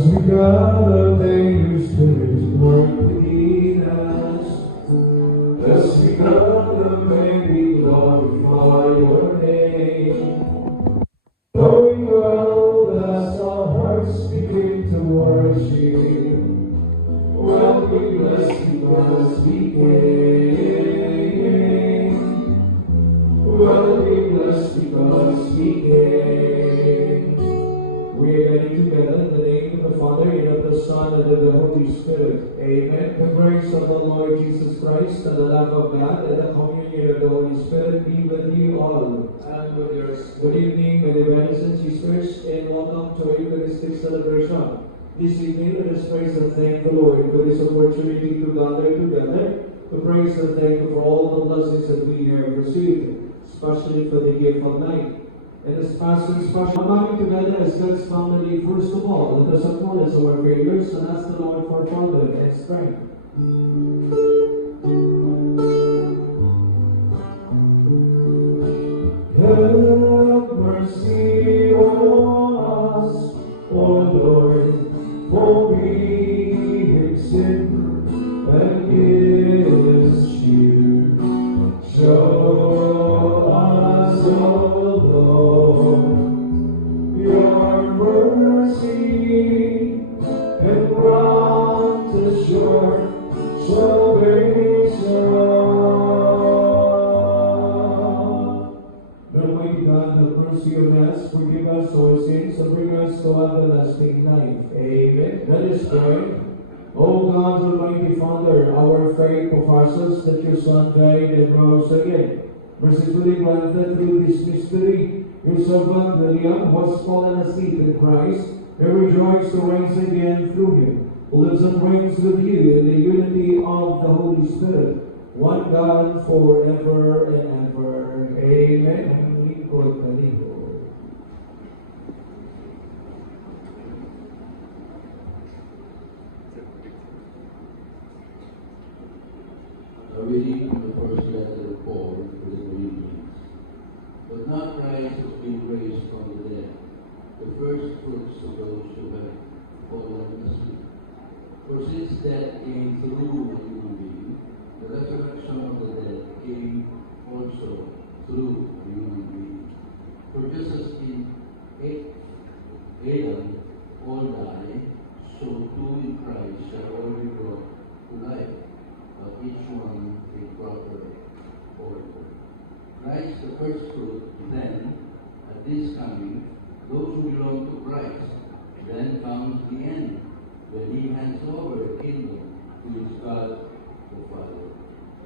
we gather, may your Spirit work within us. As we gather, may we glorify your name. Knowing well as our hearts begin to worship, well we bless because we came. Well we bless because we came. We are gathered together in the name of the Father, and of the Son, and of the Holy Spirit. Amen. The grace of the Lord Jesus Christ, and the love of God, and the communion of the Holy Spirit be with you all. And with yours. Good evening, my dear brothers and sisters, and welcome to our Eucharistic celebration. This evening, let us praise and thank the Lord for this opportunity to gather together, to praise and thank Him for all the blessings that we have received, especially for the gift of life. And this passage, special coming together as God's family, first of all, let us acknowledge our failures and ask the Lord for pardon and strength. Have mercy on us, O Lord, for we have sinned against you. Show us, O Lord, your mercy, and grant us your salvation. Almighty God, have mercy on us, forgive us our sins, and bring us to everlasting life. Amen. Let us pray. O God, Almighty Father, our faith professes that your Son died and rose again. Mercifully grant that through this mystery, your servant William was fallen asleep in Christ, may rejoice to rise again through him, who lives and reigns with you in the unity of the Holy Spirit, one God forever and ever. Amen. A reading from the first letter of Paul to the Corinthians. But now Christ has been raised from the dead, the first fruits of those who have fallen asleep. For since death came through a human being, the resurrection of the dead came also through a human being. For just as in Adam all die, so too in Christ shall all be brought to life, but each one in proper order. Christ the first fruit, then, at this coming, those who belong to Christ. Then comes the end, when he hands over the kingdom to his God the Father.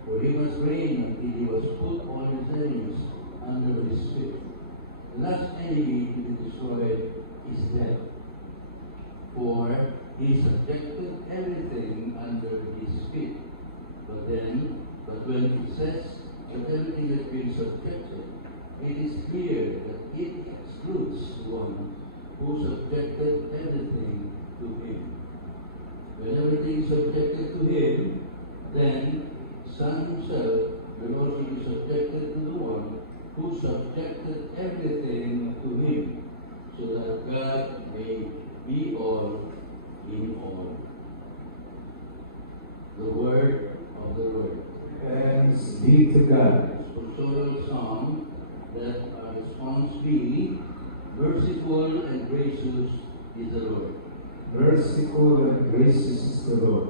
For he must reign until he was put all his enemies under his feet. The last enemy to be destroyed is death. For he subjected everything under his feet. But when it says that everything has been subjected, it is clear that it excludes one who subjected everything to him. When everything is subjected to him, then Son himself will also be subjected to the one who subjected everything to him, so that God may be all in all. The word of the Lord. Thanks be to God. Pastoral psalm, let our response be, merciful and gracious is the Lord. Merciful and gracious is the Lord.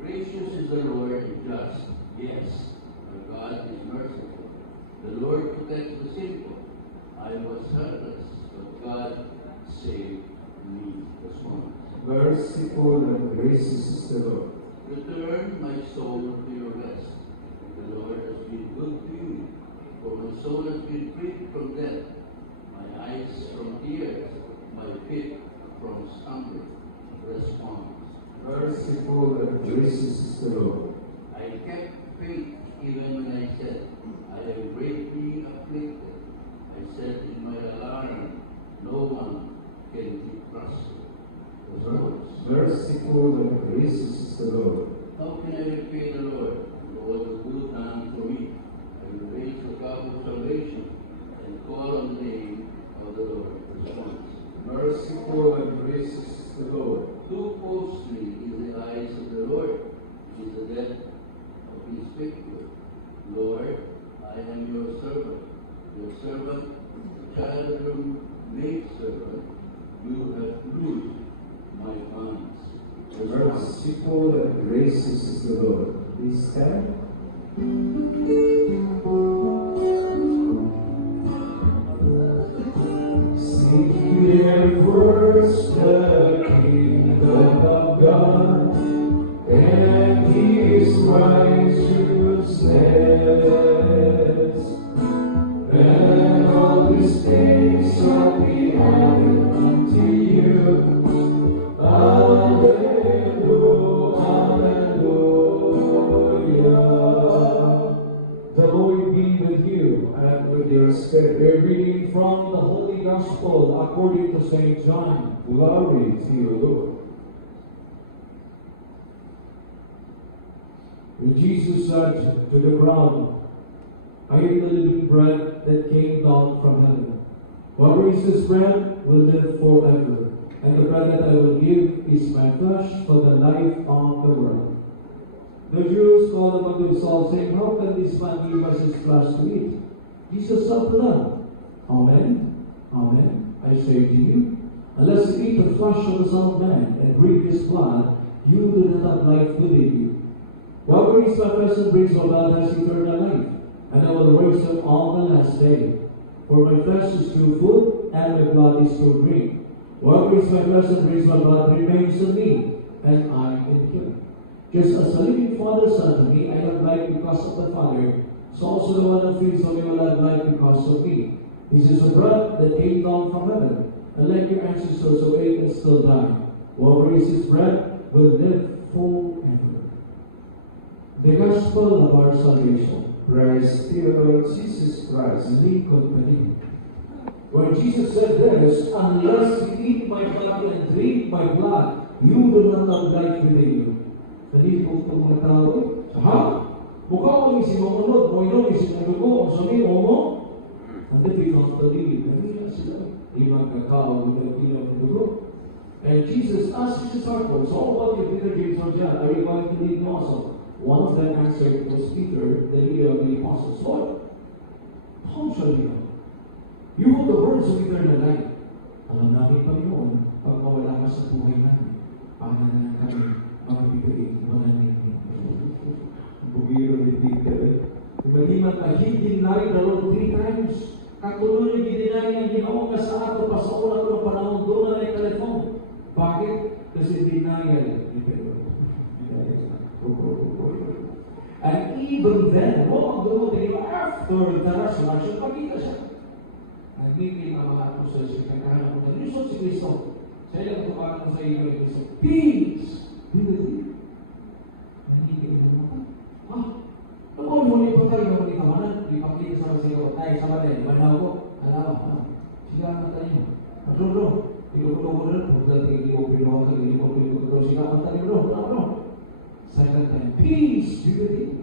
Gracious is the Lord and just. Yes, our God is merciful. The Lord protects the simple. I was helpless, but God saved me. Response. Merciful and gracious is the Lord. Return my soul to your rest. The Lord has been good to you, for my soul has been freed from death, my eyes from tears, my feet from stumbling. Response. Merciful and gracious is the Lord. I kept faith even when I said, I am greatly afflicted. I said in my alarm, no one can be trusted. Merciful and gracious is the Lord. How can I repay the Lord for all the good done for me? I will raise the cup of salvation and call on the name of the Lord. Response. Merciful and gracious is the Lord. servant. Your servant, the child of your maidservant, you have loosed my bonds. Merciful and gracious is the Lord. Please stand. Seek ye first the kingdom of God and His righteousness, and all these things shall be added unto you. Hallelujah, hallelujah. The Lord be with you and with your spirit. We're reading from the Holy Gospel according to St. John. Glory to you, Lord. When Jesus said to the crowd, I am the living bread that came down from heaven. Whoever eats this bread will live forever. And the bread that I will give is my flesh for the life of the world. The Jews called among themselves, saying, how can this man give us his flesh to eat? Jesus said to them, Amen, amen, I say to you, unless you eat the flesh of the Son of Man and drink his blood, you do not have life within you. Whoever eats my flesh and drinks my blood has eternal life, and I will raise him on the last day. For my flesh is true food, and my blood is true drink. Whoever eats my flesh and drinks my blood remains in me, and I in him. Just as the living Father sent to me, I have life because of the Father, so also the one that feeds on me will have life because of me. This is a bread that came down from heaven, and like your ancestors who ate and still die. Whoever eats this bread will live forever. The Gospel of our salvation. Praise to you, Lord Jesus Christ. When Jesus said this, unless you eat my body and drink my blood, you do not have life within you. Nalibog itong mga tao, ha? Mukha ko isi mamunod, mo ino isi nagugo, ang sabi mo, and then we come to leave. Ganyan sila. Ibang kakao, ibang ilang dugo. And Jesus asked his disciples, all about you, Peter, James, and John, are you going to leave me also? One of them answered, was Peter, the leader of the apostles. Lord, how shall we know? You hold the words of eternal life. Alam namin, Panginoon, pag mawala ka sa buhay namin, paano na kami makapipigil? Wala na yun. Bugiro ni Peter, eh. Imaliman na, he denied the Lord 3 times. Katuloy ni dinay ang ginawa ka sa ato, pasaulat ng panahon, doon na yung telefon. Bakit? Kasi denial ni Pedro. And even then, what ang dumating after the resurrection, pagkita siya. Nagiging ang mga apostol sa kakahanap mo. Lusot si Kristo. Siya lang tumakan mo sa iyo ni Kristo. Peace! Be with you. Nagiging ang mga. Ha? Ano mo yung ipatay na mga kamanan? Ipakita sa iyo. Tayo sa mga manaw ko. Alam mo. Siya ang matay mo. Matulro. Ilukulong mo rin. Pagdating hindi ko pinuha ka. Hindi ko pinuha. Siya ang matay mo. Ano? Second time. Peace! Be with you.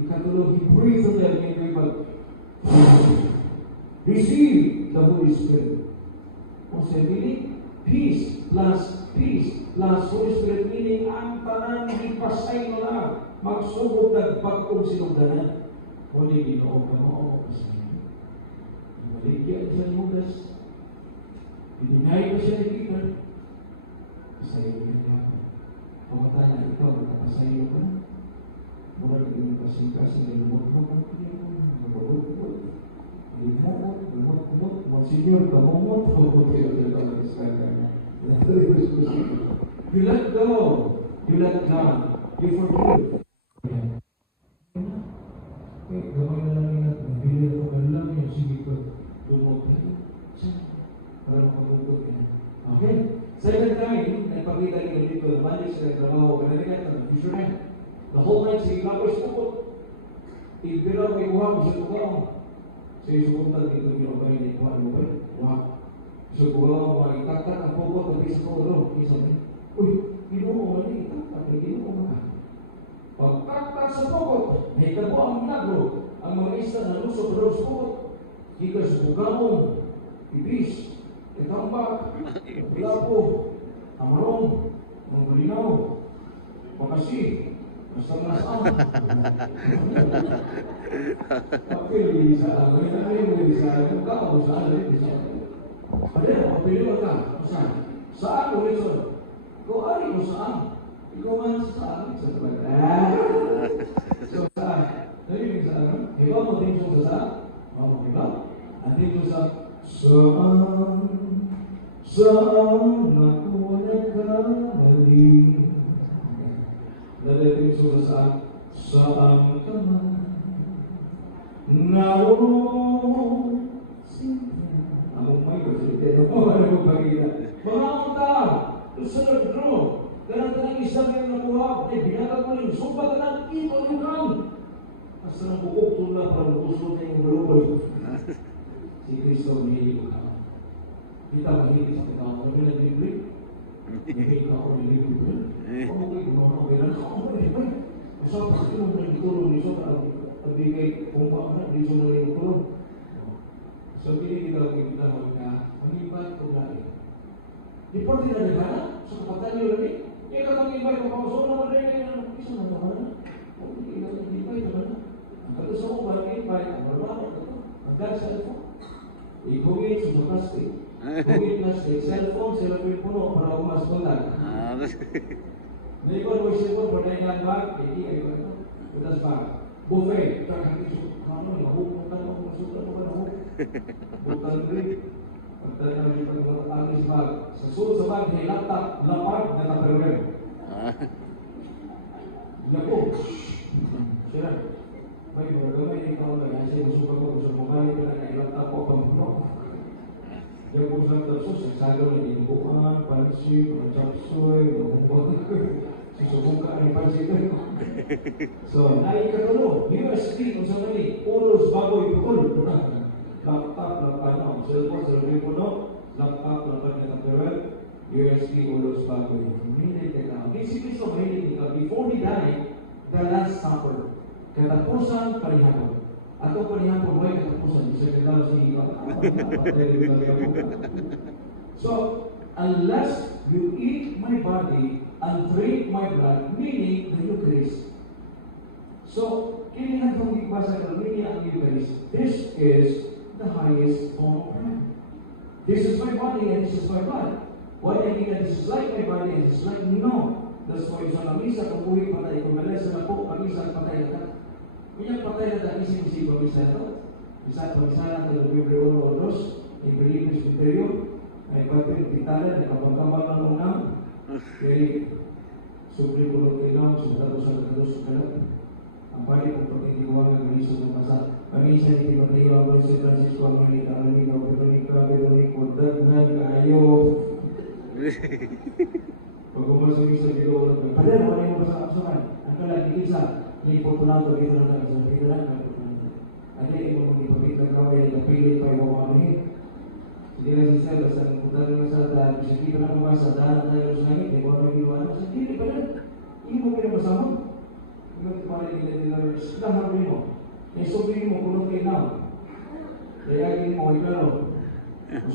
Ikatulong, he breathed on them in people. Receive the Holy Spirit. What's the meaning? Peace plus Holy Spirit, meaning ang tanan ipasay mo na magsugod nagpagkong sinugdanan. Muli ginoo ka mo o pasay mo. Ibaligyan siya ni Judas. Ibinay ko siya ni Peter. Pasayo niya niya ako. Pagkataya, ikaw, magkapasayo ka na. Mula yung pasingka sa lumot mo kang kaya mo. Nababot-bot. Lumot. Monsignor, kamumot. You let go. You let God. You forgive. Gawin na lang natin. Nabili ko ka lang yung sige ko. Lumot na yun. Para makabugot yan. Okay? Second time, nagpakita niyo dito, balik sa trabaho, kanalikat ng fisherman. The whole night, sige lang ko isukot. Ibira may uwag, isa ko saya subukan itu diobay ni kuat diobay, wah, sebuah wali kata apa buat tapi sekolah misalnya, ini mau ni kata ini mau mana, kata sepokot, mereka buat menagro, ang mga isa na luso pero sepokot, jika sebukamon, ibis, itambak, lapo, amarong, menggulinaw, makasih, Basta masama. Papili sa amin, ano yung sa amin, kao sa amin, sa amin. Padahal, papili ka, saan? Saan mo ito? Ikaw ari mo saan? Ikaw man sa amin, sa amin. So saan? Narinig sa amin? Iba mo din sa saan? Oo, iba? Andito sa saan ako nagkamali? Narinig sa saan ka man? Naroon sinta. Among may kasi ano ko pagkita. Mga ka! Sunod bro! Ganang tanang isang yung nakuha, binagag mo rin, sumpa ka ng ito yung kan! Asa nang bukok tula para matusod na yung galupol. Si Kristo may ka. Kita mahilig sa kita ako, kami nag-libre. Hindi ka ako nilibre. Pamukay ko naman, okay lang ako. Masap ka ito, nagtulong niso, pagbigay kung paano, hindi siya nagtulong. So, kita mangibat ko lagi. Di po din na sa kapatid niyo rin. Kaya ka mangibat ko, so naman rin yung isa na naman. Kung hindi ka mangibat naman. Ang kato sa mga mangibat, ang marunong ito. Ang gasa ito. Ihugin sa plastic. Hugin plastic. Cellphone puno para umas kontak. Naikon mo cellphone, para ilang bag, hindi ay ba ito. Butas bag. Buffet. Ano, nahukong ka na, masulat mo ka na hukong. Butang rin. Pagtala ng pag-alis bag. Sa suot sa bag, may laptop, lapag na taperweb. Lapo. Sira. May magagamay ni ikaw na kasi gusto ko bumalik ko na kay laptop ko pang puno. Yung po sa laptop, sagsagaw na inubukan, pansin, chapsoy, mabubukan ko. Susubukan ang pansin ko. So, naikatulo, USB, kung sa mali, ulos bagoy pukul. Laptop, cellphone, puno, laptop, USB, ulos bagoy. Minit ka. Basically, so mahilig ka. Before he died, the Last Supper. Katapusan, parihapon. Ato parihapon, may katapusan. Isa ka daw si So, unless you eat my body and drink my blood, meaning the Eucharist. So, kailangan itong igbasa ng meaning ang Eucharist. This is the highest form of prayer. This is my body and this is my blood. Why I think that this is like my body and this is like no. That's why sa lamisa, kung buhay patay, kung malasa na po, pag-isa patay na. Kanyang patay na ta, isip-isip pag-isa na. Isa pag-isa na ito, Libre 1 o 2, yung Pilipis Interior, ay pagpil titalan, ay kapagkabal ng unang, kaya subli ko ng ilaw, sumatato sa nagkatos sa kalat. Ang pali kong pagtitiwang ng Kristo ng masa. Pamisa ni Timoteo, ang si Francisco, ang manita, ang manita, ang Petonica, Veronica, Daghan, Kaayo. Pag umasumisa dito, padahal, wala yung pasakasakan. Ang kalang, isa, ni Fortunato, dito na lang, sa dito lang, ano yung mga ipapit ng kaway, napilin pa yung mga anuhin. Hindi na siya, basta punta naman sa daan, bisa dito na naman sa daan, tayo sa langit, ay wala yung iwan, sa dito pa lang, hindi mo pinapasama. Hindi mo pinapasama, silang hapin mo. Yung sobrang mo, kulong kayo na. Kaya mo, ay klaro.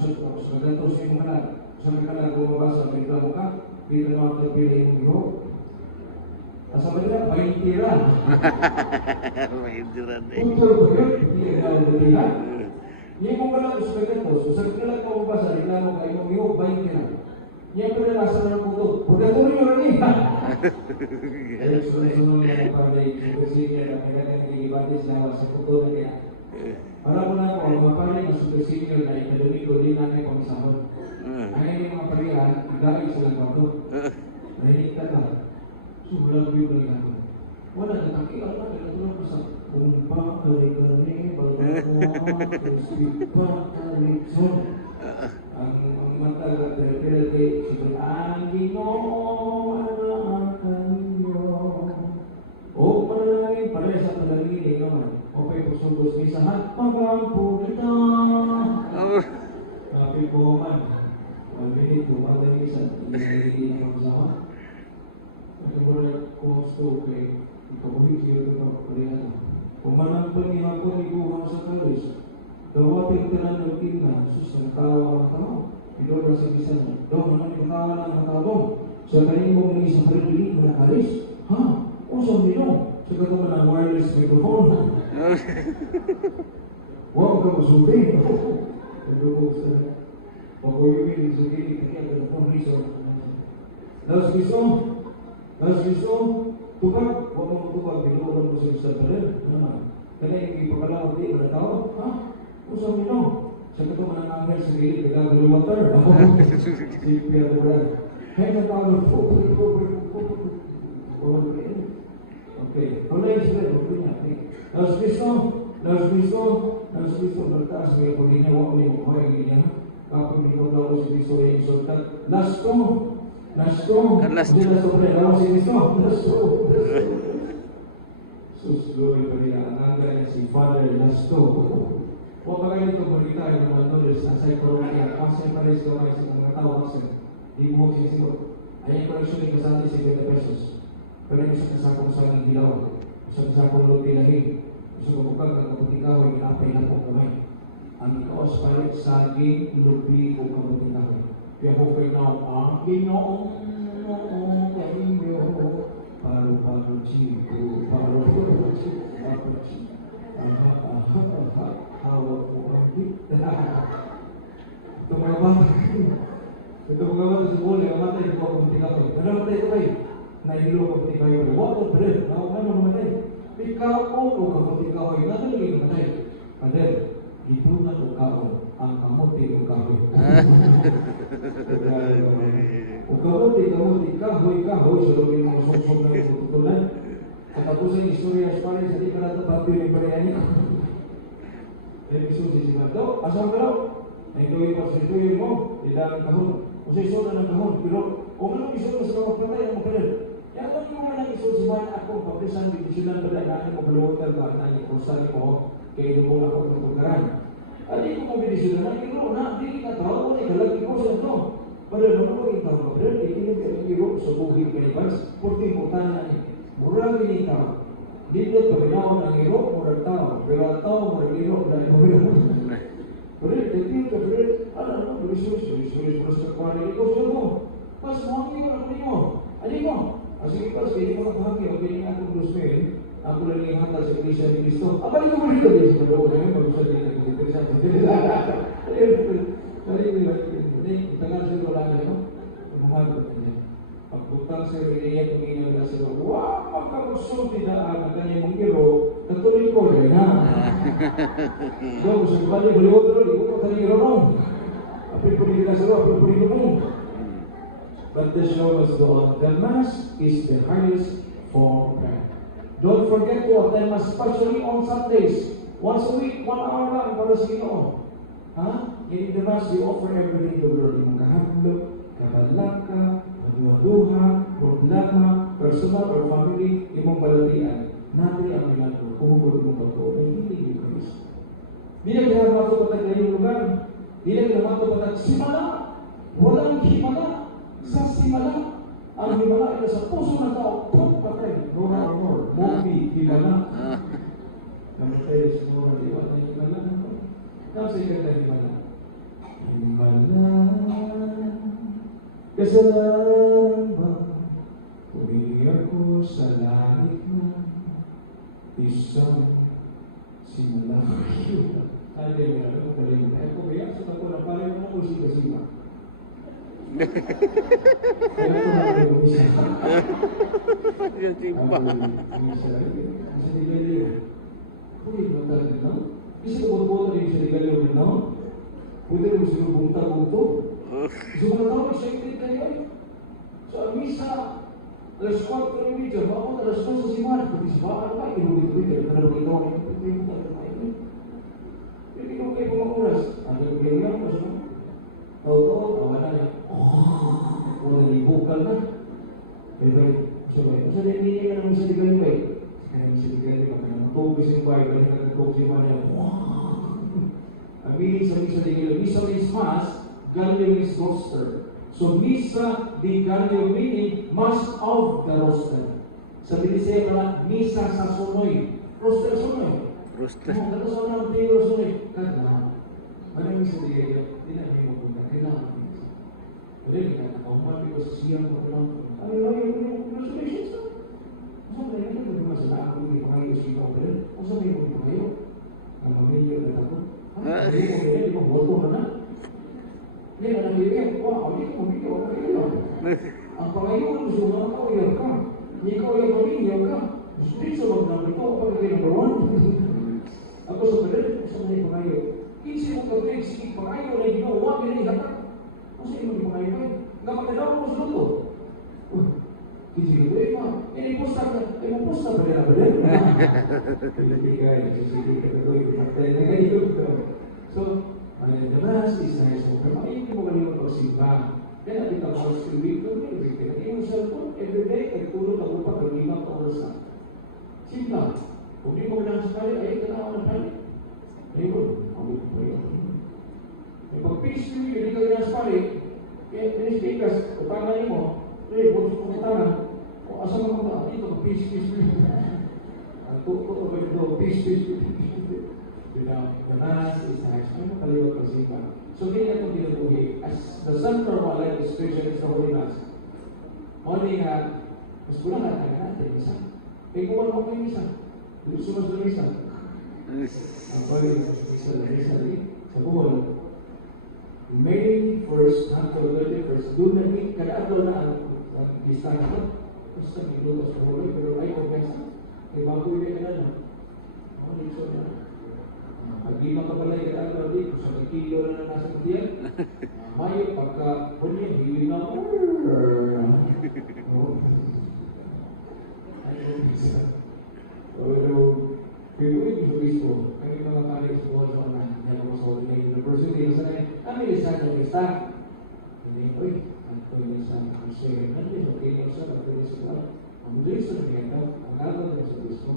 Sa ganito sa iyong manag, sa mga kanag bumabasa, may klamo ka, dito na ako terpili yung iho. Asa ba nila? Mahintira. Mahintira na Punto ba yun? Hindi na nalitihan. Hindi mo ka lang sa ganito. So sa kanag bumabasa, reklamo ka, yung iho, mahintira. Yan pa rin nasa ng puto. Pagkatuloy yun rin. Kaya sunod-sunod na kapagay, kasi niya, kailangan i-ibatis na sa puto na niya. Para po na po, ang mga pari ng super senior na ikadumiko din namin pang-isahon. Ngayon yung mga parihan, igagay silang bato. Mahinig ka ka. Sulang ko yung nato. Wala na, takilan na, pinatulong ko sa kumpa, kalikani, balbatuan, kusipa, kalikson. Ang mata na pero kay siguro, ang Ginoo, anakan niyo. O, panalangin, pala sa panalangin, naman. O kay pusugos ni sahat pagampo kita. Tapi po man. 1 minute, tumatay isa. Hindi na kasama. Ito mo na kumusto kay ikabuhin siya ito na parihan. Pumanang pa ni hapon ni Kuhang sa kalis. Dawating ka na ng tina, sus, nagtawa ang tao. Ito na sa isa na. Daw, naman ipatawa ng tao. Sa kanin mo ng isang parinig na kalis. Ha? O Kung nino, sa katuman ng wireless microphone. Huwag ka masulti. Nagulog sa pag-uyumin sa gilid, kaya ang phone reason. Las Cristo, tubag, huwag mo tubag, binuulan mo sa isa pa rin. Kaya yung ipagkalawag di, kada tao, ha? Kung nino, sa katuman ng anghel sa gilid, nagagalo water. Si Pierre Brad. Hey, na tao na po. Okay, kulay sila, okay na. Las Cristo, nagtaas may paginawa ni Mukhay niya. Kapag ikaw si Cristo ay insultan. Lasto, hindi lasto pa rin. Si Cristo, lasto. Sus, glory pa nila. Ang angga niya si Father Lasto. Huwag pa kayo ito balita yung mga knowledge na sa ekonomiya. Kasi pares kamay sa mga tao kasi. Di mo sisigot. Ayun pa rin siya kasali si 50 pesos. Pero yung sa kasakong saging dilaw, sa kasakong lupi lahing, sa kabukag ang kapatikaw ay apay na po kamay. Ang ikaos palit saging lupi o kapatikaw. Kaya ko kayo na ang ginoong kayo. Palo chico, hawak ko ang hita. Ito mga bata. Ito mga bata sa buli, ang matay ko kapatikaw. Ano matay ito kayo? Nahilo ko pati kayo, wato bread, naman namatay. Ikaw o kapatid kahoy, natalagay namatay. Pader, ito na o kahoy, ang kamote o kahoy. O kamote, kahoy, sa lobby ng musong na tututulan. Tapos ang istorya sa pare, sa di ka natin pati yung barayani. Episode si Simato, asal ka raw? Naituloy pa sa ituloy mo, ilang kahon. O sa iso na ng kahon, pero kung anong iso na sa kawag patay, ang makalir. Kaya kung yung walang isusiman ako, pabrisan, bidisyonan pa dahil natin mo kaluwagan ba na yung kursan mo, kaya yung muna ako tutulgaran. Hindi ko mo bidisyonan na, ilo na, hindi ka tao, wala ikalagi ko sa ito. Pada naman ko itaw ka, pero ikinip ka ng iro sa buhay kanibas, porque mutan na ni, murag ini tao. Dito ka binawon ang iro, murag tao, pero ang tao, murag iro, dahil mo binawon. Pero itinip ka, pero ano, sulis sa kwali ko sa mo. Mas mo, hindi mo. Sige pa, sige mo nakahagi, huwag ganyan akong Rosemary, ako lang yung handa sa Iglesia ni Cristo. Balik ko rin ito, sa loob na yun, mag-usad din ang Iglesia. Tagal sa ito lang yan, mahagod na niya. Pagputang sa Rilea, pag-inaw na sa loob, wow, magkakusulti na ang kanyang mong iro, natuloy ko rin, ha? So, gusto ko balik, baliwag ito, di ko pa kanyang iro nung. Apil po rin na sa loob, apil po rin nung. But the show must go on. The Mass is the highest form of prayer. Don't forget to attend Mass, especially on Sundays. Once a week, 1 hour lang para sa Ginoo. In the Mass, you offer everything to the Lord. Imong kahadlok, kabalaka, kaduha-duha, problema, personal or family, imong balatian. Natin ang milagro, kung mong bato, ay hindi yung Kristo. Di na kaya matupatag na yung lugar. Di na kaya matupatag simala. Walang himala. Sa simala, ang himala ay sa puso ng tao, pum, patay, no more, movie, himala. Namatay sa mga iwan na himala. Tapos ay kata himala. Himala, kasalanan ba, humingi ako sa langit na isang simala. Ay, di ba, ano galing? Ay, kung kaya, sa tako na pala yung mga usika-sika. Yan simpa. Bisa digalio. Kung yung matalik na, bisa buot-buot rin sa digalio rin na, pwede rin sila bungta-bungto. Gusto mo na tao, excited kayo. Sa misa, alas 4 ng video, bakit alas 2 sa simana, kung isbaan pa, inulit-ulit, pero ikaw ang inulit-ulit. Hindi ko kayo pumakuras. Ano yung ganyan, mas no? Tahu-tahu, tawanan niya. Kung nalibukal na. Baik-baik. Masa dia ini kan bisa digali baik. Kaya bisa digali pakai tubuh sing baik, balik ka tubuh sing baik. Ang meaning sa misa digali, misa is mass, Gallio is roster. So misa di Gallio meaning mass of the roster. Sa Bilisaya pala, misa sa sunoy. Roster sunoy. Roster. Kata sa unang tayo sunoy. Kata, ano misa digali? Di na may mabuta. Kailangan. Jadi kita ngomong di posisi yang berkenaan. Ano yung resolutions? Asa ba yun? Ano ba sa ako hindi pangayo si Papa? Asa ba yung pangayo? Ang pamilya na ako. Ha? Hindi ko kaya, di ba? Boto na na. Hindi na nabibigyan. Wow, hindi ko mabigyan. Ako kayo. Ang pangayo, gusto mo na kauyaw ka. Hindi kauyaw pamilya ka. Gusto sa wag namin ito. Kapag kayo number one. Ako sa pala, asa ba yung pangayo? Kinsi mo kapag sige pangayo na hindi mo huwag na ihatak. Asa yung pangayo ka? Nga magkadaw mo sa luto. Hindi ko ma. Ini pusta ka. Ay mo pusta ba na ba din? Hindi guys, hindi ko matay na kayo. So, the mass is nice. Pero hindi mo kanino pagsimba. Kaya kita ko sa week ko, kaya yung cellphone every day nagtulog ako pa 5 oras na. Simba. Kung di mo lang sa kali, ay tanaw na kali. Ayun, ako po yun. May pag-peace yun, hindi ka rin sa kali. Kaya pinis-pikas, utangan mo, eh, buto kong utangan. O asa mo ba? Dito ka, peace. Tuto ka dito, peace. The mass is nice. Ano mo kaliwag pagsimba? So, hindi ako dinutugi. As the center of our life is Christian, is the Holy Mass. Only nga, mas kulang natin natin isa. Eh, kung ano ko yung isa? Gusto mas na isa. Ang pwede, isa sa buhol. May 1st, until 31st, doon na ni, kada na ang distansya ko. Basta may luto sa buhol, pero ay kumpensa. Eh, bago yung kaya na. Ang lito na. Pag di makabalay ka agad dito, sa kilo na nasa kandiyan, mayo, pagka punya, hiling na ako. Pero, favorite mo sa bispo, kami mga college po sa mga sa university, kami lisan ng isa. Hindi, uy, ang pwede sa answer, hindi, okay lang siya, ang pwede sa mga, ang bilis na kaya, ang gagawin ko sa bispo,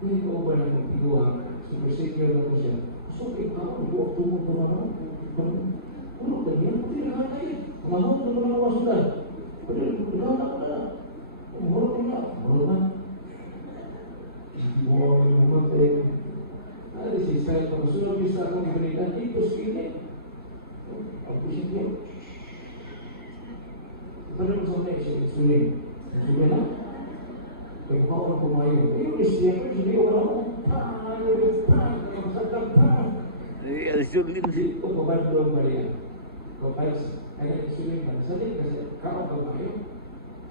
hindi ko ba nang magpiguan, super secure na po siya. So, ikaw, buwak tumong po naman. Puno ka niya, pati na kayo. Mahal na naman ang wasudan. Pwede, puno na ko na. Mahal ko na. Mahal na. Buwak na naman tayo. Ano si Israel, kung sunod bisa akong ibalitan, dito sila. Ako siya niya. Paano mo sa mga siya? Suling. Suling na? Kaya kung ako na pumayo. Ayun, Israel, hindi ko alam. Sulin. Ito ko ba doon Maria? Kapag kaya isulim ka, sabi kasi kao ka kayo.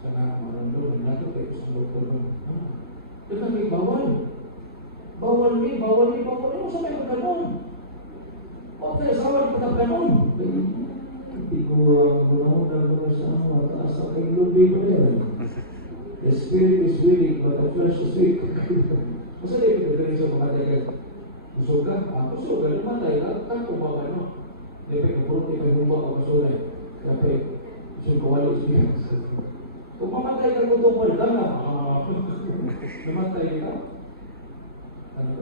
Sana marunong ang lato kayo sa loob. Ito may bawal. Bawal ni. Ano sa may pagkanon? O kaya sa awal pagkanon? Hindi ko ang gunawang na sa mataas sa kay lubi ko yan. The spirit is willing, but the flesh is weak. Masa dia kita sa mengatakan usulkan, usulkan namatay na tako ba ano? Dapat kupulot ikaw yung mga usulay. Dapat sungkawali siya. Kung mamatay ka kung tungkol lang na, namatay ka.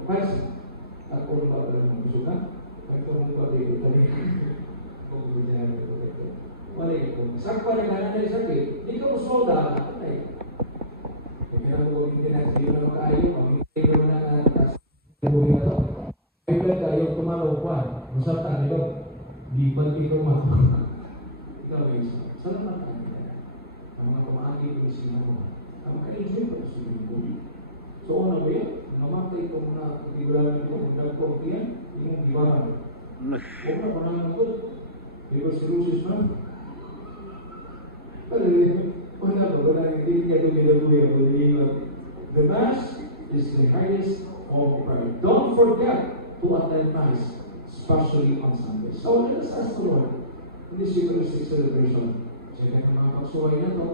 Pas, ako ba ang usulkan? Ito mong pati kami. Kung binayaan ko ito. Wala ito. Sakpa na kanan na sakit, di ka usulda, patay. Kaya mo hindi na makaayo, hindi mo na buhay na ito. Kaya tayo tumalaw pa. Masarta nito. Di ba ito makakuha? Ikaw ay isa. Salamat tayo. Ang mga pamahagi ko sila mo. Ang makaisip ko sila mo. So, ano ba yan? Namatay ko muna igularan ko. Nagpog yan. Yung ibaran. Huwag na panahon ko. Because cirrhosis na. The Mass is the highest of prayer. Don't forget to attend Mass, especially on Sundays. So let us ask the Lord in this Eucharistic celebration. Sa mga pagsuway na ito,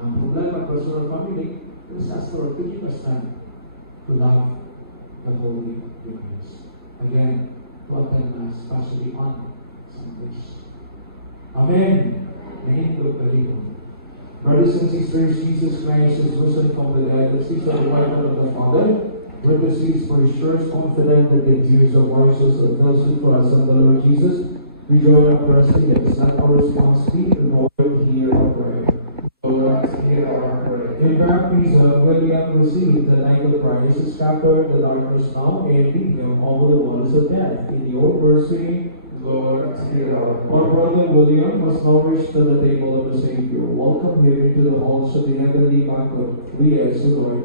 ang problema ng personal family, let us ask the Lord to give us time to love the Holy Eucharist. Again, to attend Mass, especially on Sundays. Amen. Name to the Brothers and sisters, Jesus Christ is risen from the dead. The seats of the right hand of the Father. We're the seats for His church, confident that the tears of our souls are filled for us and the Lord Jesus. We join our prayers together. It's not our responsibility, the Lord hear our prayer. Lord, hear our prayer. In baptism, William received the light of Christ, scattered the darkness now, and lead him over the waters of death. In your mercy, Lord, hear our prayer. Our brother William was now reached to the table of the Savior. Welcome him into the halls of the heavenly banquet. We ask the Lord.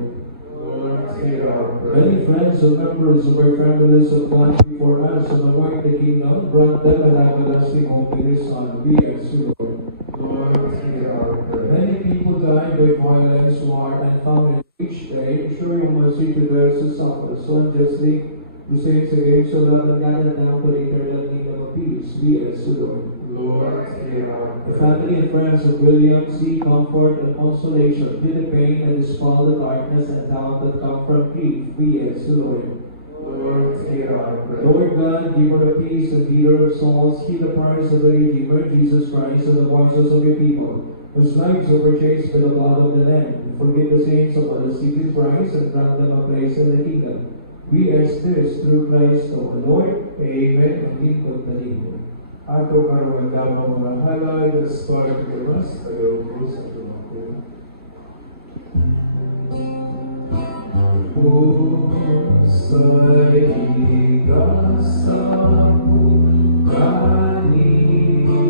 hear our prayer. Many friends and members of our families have gone before us and avoid the kingdom, grant them an everlasting hope in His Son. We ask you, Lord. Lord, hear our prayer. Many people die by violence, war, and famine each day. Show your mercy to those who suffer so unjustly, who saints against your love and gathered down to the eternal kingdom of peace. We ask you, Lord. Lord, hear our prayer. The family and friends of William seek comfort and consolation. Heal the pain and dispel the darkness and doubt that come from grief. We ask you, Lord. Lord, hear our prayer. Lord God, giver of peace and leader of souls, heal the prayers of the Redeemer, Jesus Christ, and the voices of your people, whose lives are purchased by the blood of the Lamb. Forgive the saints of our secret Christ and grant them a place in the kingdom. We ask this through Christ our Lord. Amen. Amin pagtalimod. Ato karon damang mahalay the start of the Mass, pag-ubos at tumakbo. Pusa'y igasamu kanibo,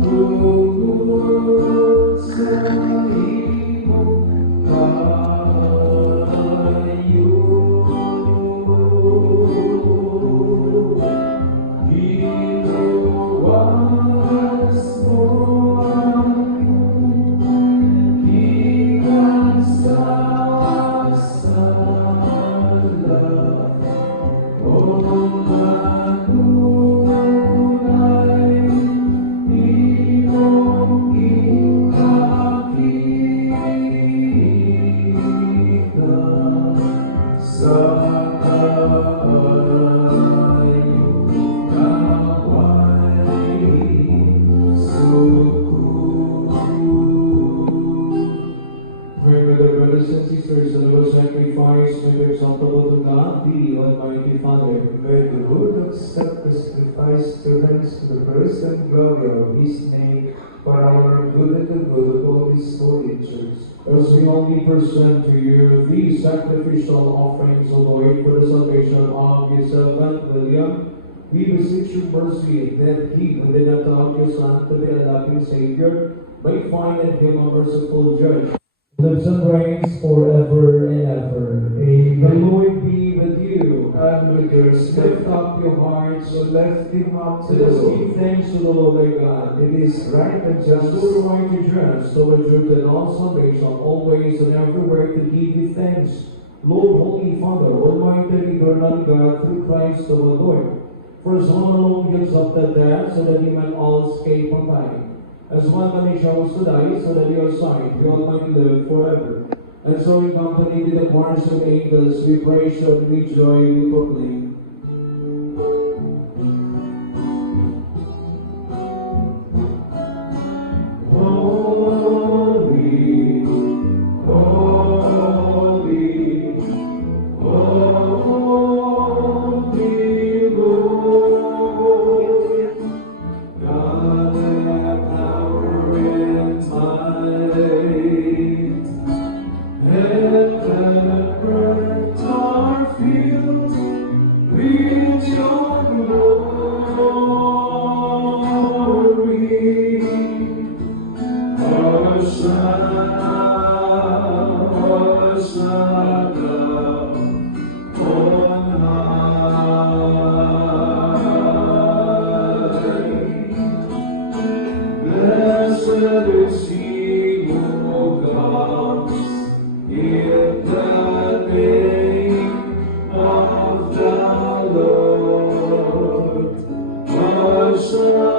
tungod sa iyong payo. Iluwas mo as we only present to you these sacrificial offerings, O Lord, for the salvation of your servant William, we beseech you mercy that he, who did not doubt your Son to be a loving Savior, may find in him a merciful judge, lives and reigns forever and ever. Amen. The Lord be with you, and with your spirit. Lift up your hearts, so lift him up to us. Give thanks to the Lord our God. It is right and just, so right to just, so in truth and all salvation, always and everywhere to give you thanks. Lord, Holy Father, Almighty and eternal God, through Christ our Lord. For as one alone gives up the death, so that he might all escape from dying. As one man chose to die, so that your sight, we all might live forever. And so in company with the choirs of angels, we praise you and we joy, we proclaim. Holy, holy, holy Lord, God of power and might, heaven and earth are filled with your glory. Hosanna, Hosanna, on high. Blessed is he who comes in the name of the Lord. Hosanna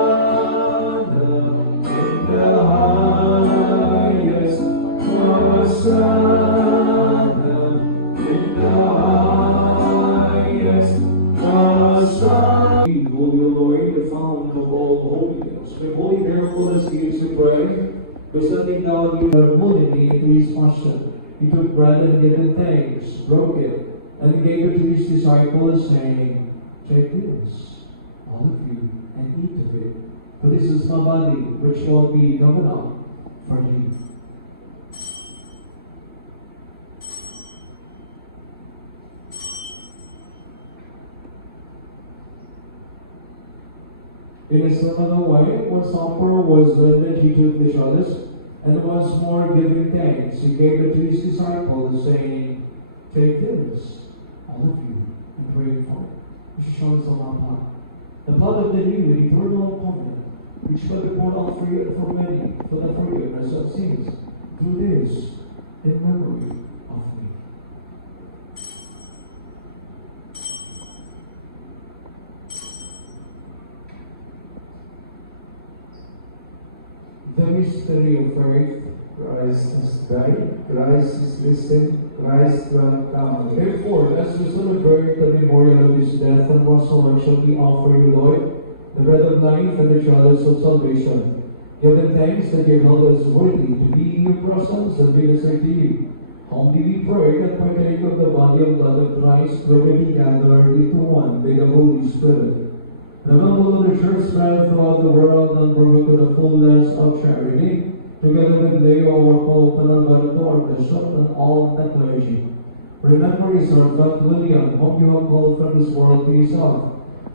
in the highest. Hosanna in the highest. Hosanna. Holy Lord, the fount of all holiness, with holy miracles gives you praise. Presenting down your holy into his passion, he took bread and given thanks, broke it, and gave it to his disciples, saying, "Take this, all of you, and eat of it, for this is my body, which will be given up for you." In a similar way, when supper was ended, he took the chalice, And once more giving thanks, he gave it to his disciples, saying, "Take this, all of you, and pray for it. This shows the blood. The blood of the new and eternal covenant, which shall be poured out for you and for many, for the forgiveness of sins. Do this in memory of me." The mystery of faith. Christ has died, Christ is risen, Christ will come again. Therefore, as we celebrate the memorial of his death and resurrection, we offer you, Lord, the bread of life and the chalice of salvation. Give them thanks that you have held us worthy to be in your presence and minister to you. Humbly we pray that partake of the body and blood of Christ, we may be gathered into one by the Holy Spirit. Remember the church spread throughout the world and bring to the fullness of charity, together with Leo, our Pope, and Alberto, our Bishop, and all the clergy. Remember his servant William, whom you have called from this world to yourself.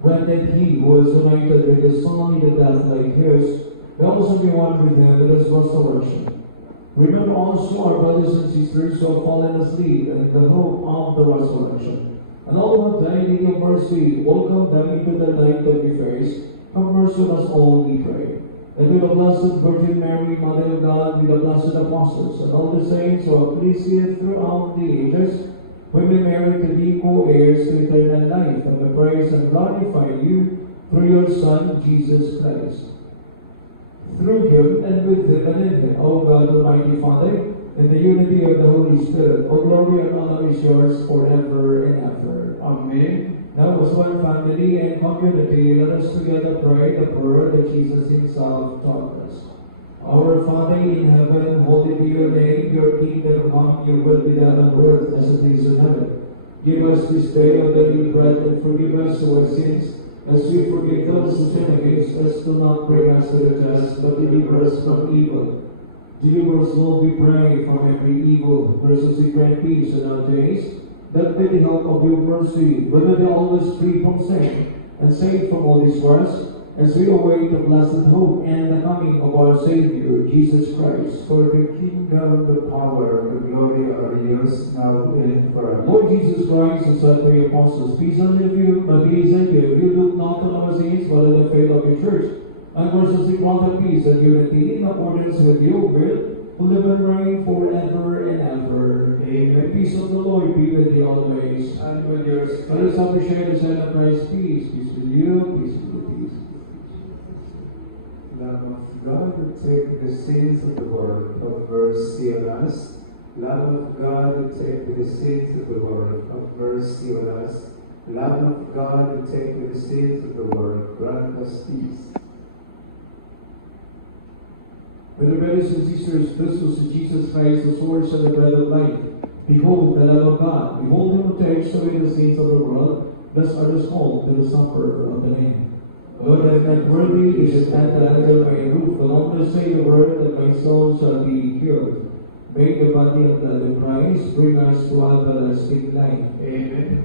Grant that he who is united with his Son in a death like his, may also be one with him in his resurrection. Remember also our brothers and sisters who have fallen asleep in the hope of the resurrection. And all who have died in your mercy, welcome them into the light of your face. Have mercy on us all, we pray. And with the Blessed Virgin Mary, Mother of God, with the blessed apostles, and all the saints who have pleased you throughout the ages, we may merit to be co-heirs to eternal life, and we praise and glorify you through your Son, Jesus Christ. Through him, and with him, and in him, O God, Almighty Father, in the unity of the Holy Spirit, all glory and honor is yours forever and ever. Amen. Now, as one family and community, let us together pray the prayer that Jesus himself taught us. Our Father in heaven, hallowed be your name, your kingdom come, your will be done on earth as it is in heaven. Give us this day our daily bread, and forgive us our sins, as we forgive those who sin against us. Do not bring us to the test, but deliver us from evil. Deliver us, Lord, we pray, from every evil. Grant us grant peace in our days, that by the help of your mercy, we may be always free from sin, and saved from all distress, as we await the blessed hope and the coming of our Savior, Jesus Christ. For the kingdom, the power, and the glory are yours, now and forever. Lord Jesus Christ, who said to your apostles, "Peace unto you, my peace unto you. You look not on our sins, but on the faith of your church, and grant us grant peace and unity in accordance with your will, who live and reign forever and ever." Amen. Peace of the Lord be with you always. And with your Let spirit. us appreciate the sign of Christ's peace. Peace with you, peace with you, peace. Lamb of God, who take the sins of the world, have mercy on us. Lamb of God, who take the sins of the world, have mercy on us. Lamb of God, who take the sins of the world, grant us peace. With the brothers and sisters, Christus and Jesus Christ, the source and the bread of life. Behold the Lamb of God. Behold him who takes away the sins of the world. Thus others called to the supper of the Lamb. Lord, I am not worthy to stand under my roof, but only say the word, that my soul shall be cured. May the body and blood of Christ bring us to everlasting life. Amen.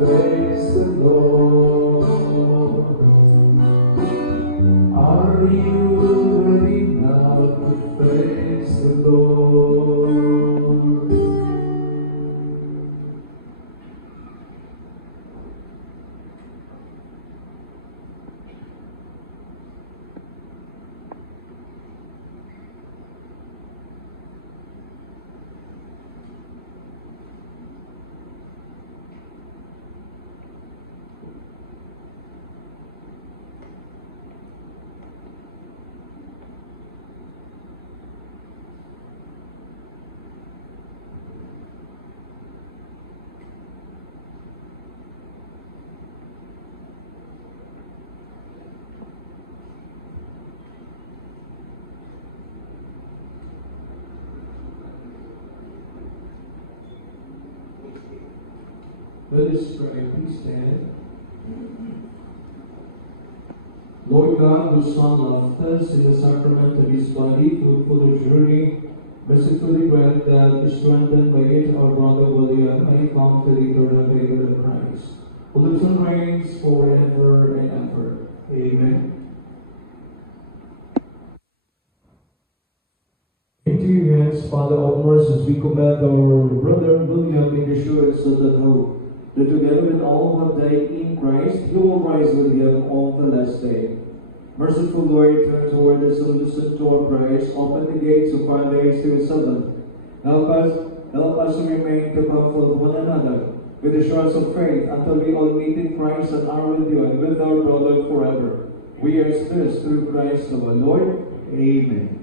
praise the Lord. Are you ready now to praise the Lord? Let us pray. Please stand. Lord God, whose Son loved us in the sacrament of His body, fruitful of journey, mercifully grant that, strengthened by it, our brother William may come to the eternal favor of Christ, who lives and reigns forever and ever. Amen. Into your hands, Father of mercies, we commend our brother William in the assurance of that hope, that together with all who have died in Christ, He will rise with Him on the last day. Merciful Lord, turn toward us and listen to our prayers. Open the gates of paradise to His servant. Help us to remain to comfort one another with assurance of faith until we all meet in Christ and are with you and with our brother forever. We ask this through Christ our Lord. Amen.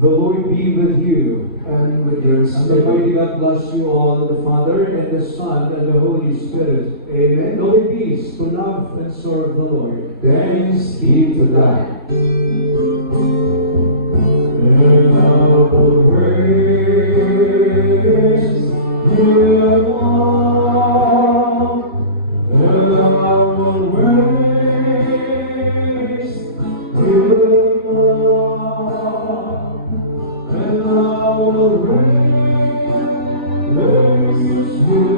The Lord be with you. And with your And the spirit. mighty God bless you all, the Father, and the Son, and the Holy Spirit. Amen. Go in peace to love and serve the Lord. Thanks be to God. And our praise you have won. And our praise you have won. And our praise you